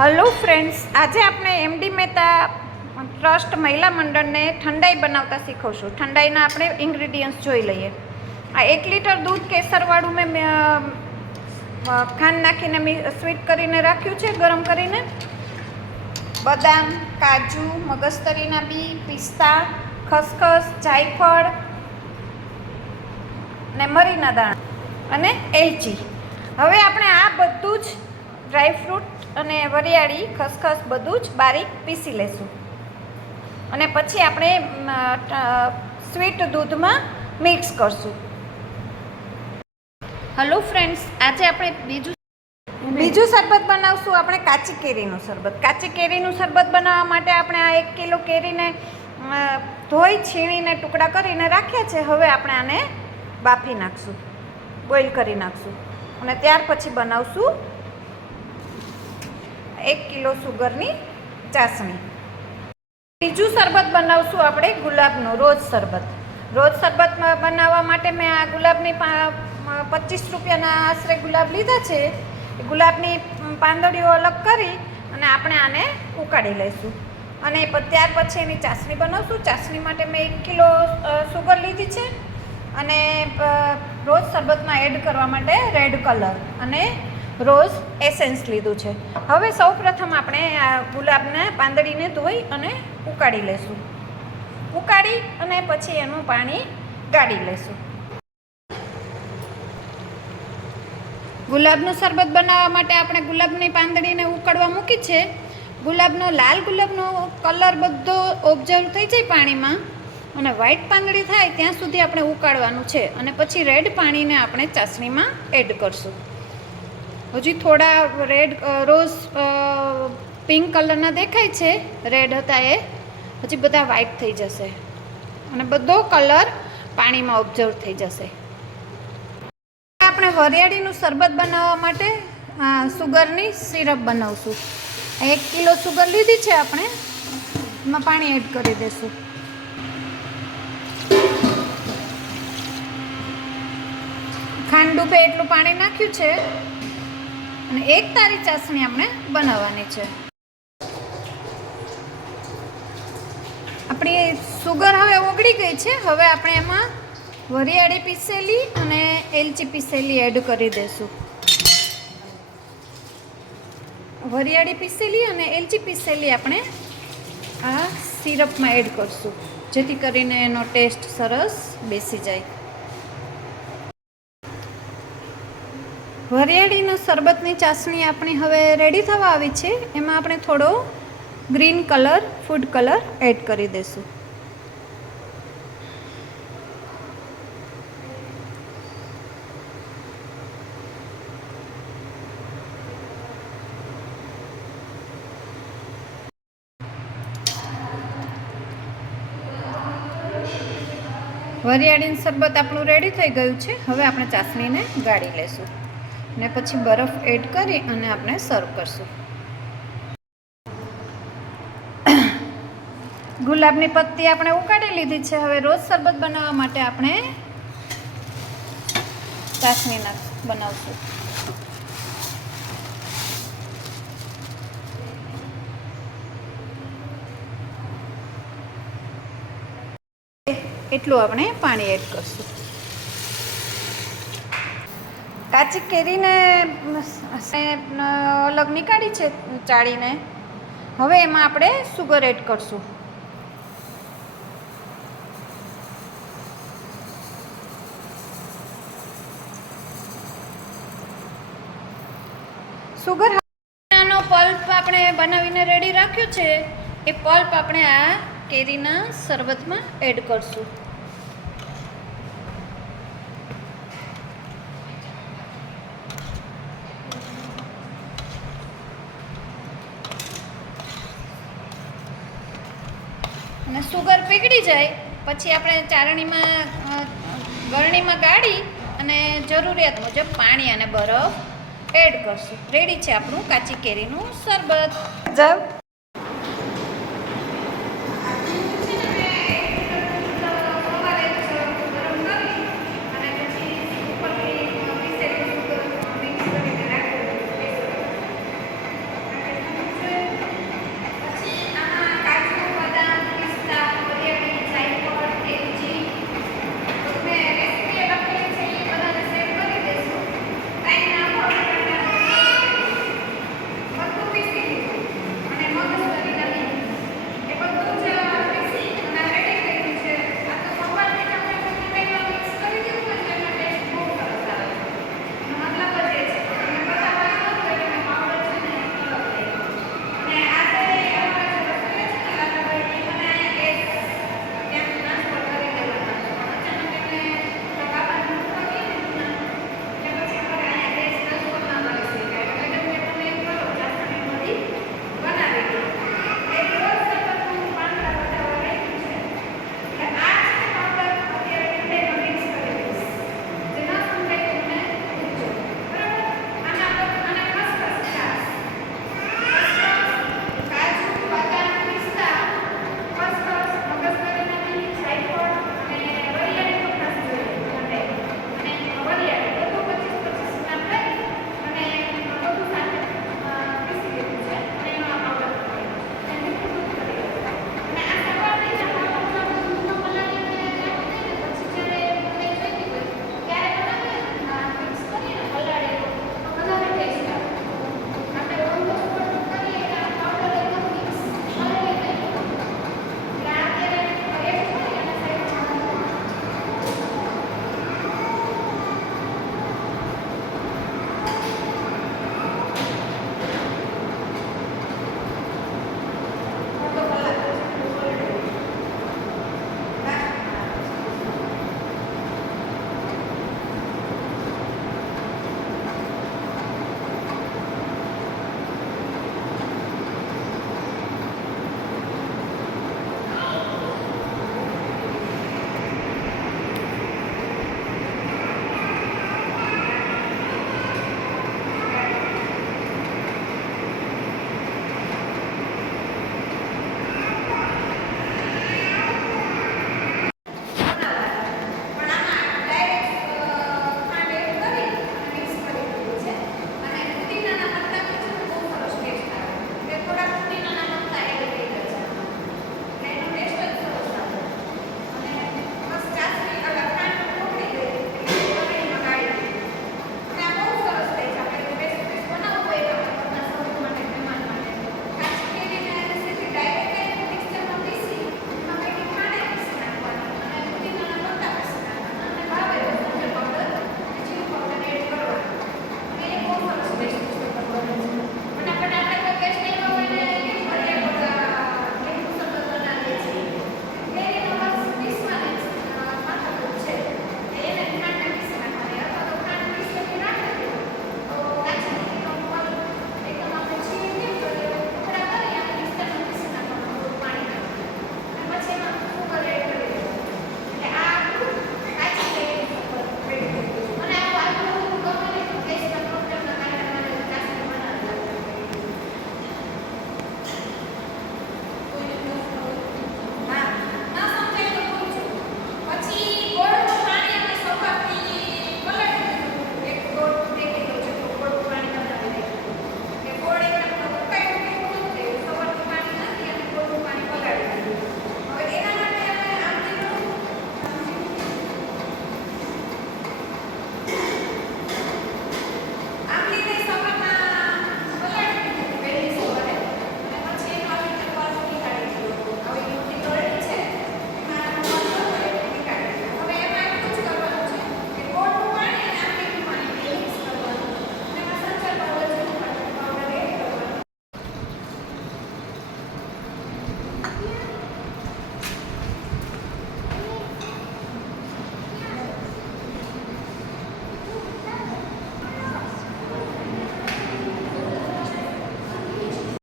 Hello friends, આજે આપણે MD Mehta trust મહિલા મંડળને ઠંડાઈ બનાવતા શીખવશું. ઠંડાઈના આપણે ઇન્ગ્રીડિયન્ટ્સ જોઈ લઈએ. આ 1 લીટર દૂધ કેસરવાળું મેં ખાંડ નાખીને સ્વીટ કરીને રાખ્યું છે, ગરમ કરીને. બદામ, કાજુ, મગજતરીના બી, પિસ્તા, ખસખસ, જાયફળ ને મરીના દાણા અને એલચી. હવે આપણે આ બધું જ ડ્રાયફ્રૂટ અને વરિયાળી, ખસખસ બધું જ બારીક પીસી લેશું અને પછી આપણે સ્વીટ દૂધમાં મિક્સ કરશું. હેલો ફ્રેન્ડ્સ, આજે આપણે બીજું શરબત બનાવશું. આપણે કાચી કેરીનું શરબત. કાચી કેરીનું શરબત બનાવવા માટે આપણે આ 1 કિલો કેરીને ધોઈ છીણીને ટુકડા કરીને રાખ્યા છે. હવે આપણે આને બાફી નાખશું, બોઇલ કરી નાખશું અને ત્યાર પછી બનાવશું 1 કિલો સુગરની ચાસણી. બીજું શરબત બનાવશું આપણે ગુલાબનું રોજ શરબત. રોજ શરબત બનાવવા માટે મેં આ ગુલાબની 25 રૂપિયાના આશરે ગુલાબ લીધા છે. એ ગુલાબની પાંદડીઓ અલગ કરી અને આપણે આને ઉકાળી લઈશું અને ત્યાર પછી એની ચાસણી બનાવશું. ચાસણી માટે મેં 1 કિલો સુગર લીધી છે અને રોજ શરબતમાં એડ કરવા માટે રેડ કલર અને રોઝ એસેન્સ લીધું છે. હવે સૌપ્રથમ આપણે આ ગુલાબના પાંદડીને ધોઈ અને ઉકાળી લઈશું. ઉકાળી અને પછી એનું પાણી ગાળી લઈશું. ગુલાબનું શરબત બનાવવા માટે આપણે ગુલાબની પાંદડીને ઉકાળવા મૂકી છે. લાલ ગુલાબનો કલર બધો ઓબ્ઝર્વ થઈ જાય પાણીમાં અને વ્હાઈટ પાંદડી થાય ત્યાં સુધી આપણે ઉકાળવાનું છે અને પછી રેડ પાણીને આપણે ચાસણીમાં એડ કરશું. હજી થોડા રેડ રોઝ પિંક કલરના દેખાય છે, રેડ હતા એ હજી બધા વ્હાઈટ થઈ જશે અને બધો કલર પાણીમાં ઓબ્ઝર્વ થઈ જશે. આપણે વરિયાળીનું શરબત બનાવવા માટે સુગરની સિરપ બનાવશું. 1 કિલો સુગર લીધી છે આપણે, એમાં પાણી એડ કરી દઈશું. ખાંડ ડૂબે એટલું પાણી નાખ્યું છે અને 1 તારી ચાસણી આપણે બનાવવાની છે. આપણી સુગર હવે ઓગળી ગઈ છે. હવે આપણે એમાં વરિયાળી પીસેલી અને એલચી પીસેલી એડ કરી દઈશું. વરિયાળી પીસેલી અને એલચી પીસેલી આપણે આ સિરપમાં એડ કરશું, જેથી કરીને એનો ટેસ્ટ સરસ બેસી જાય. વરિયાળીના શરબતની ચાસણી આપણી હવે રેડી થવા આવી છે. એમાં આપણે થોડો green colour, food colour add કરી દઈશું. વરિયાળીનું શરબત આપણું રેડી થઈ ગયું છે. હવે આપણે ચાસણીને ગાળી લેશું ને પછી બરફ એડ કરી અને આપણે સર્વ કરશું. ગુલાબની પત્તી આપણે ઉકાળી લીધી છે. હવે રોજ શરબત બનાવવા માટે આપણે ચાસણી બનાવશું. એટલું આપણે પાણી એડ કરશું. કાચી કેરીને અલગ નીકાળી છે ચાળીને. હવે એમાં આપણે સુગર એડ કરશું. સુગરનો પલ્પ આપણે બનાવીને રેડી રાખ્યો છે. એ પલ્પ આપણે આ કેરીના શરબતમાં એડ કરશું. અને સુગર પીગળી જાય પછી આપણે ગળણીમાં ગાળી અને જરૂરિયાત મુજબ પાણી અને બરફ એડ કરશું. રેડી છે આપણું કાચી કેરીનું શરબત.